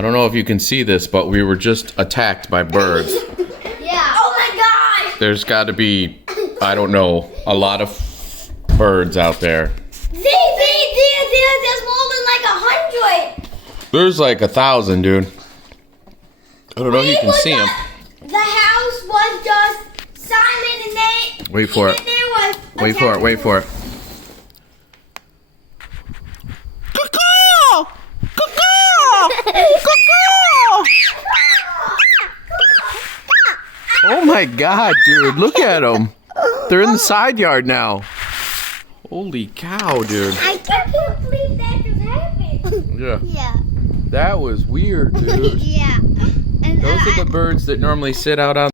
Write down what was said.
I don't know if you can see this, but we were just attacked by birds. Yeah. Oh my gosh. There's got to be, I don't know, a lot of birds out there. There's more than like 100. There's like 1,000, dude. I don't know if you can see them. The house was just silent and then... Wait for it. Wait for it, wait for it. Cuckoo! Cuckoo! Cuckoo! Oh my god, dude, look at them. They're in the side yard now. Holy cow, dude. I can't believe that just happened. Yeah. Yeah. That was weird, dude. Yeah. And Those are the birds that normally sit out on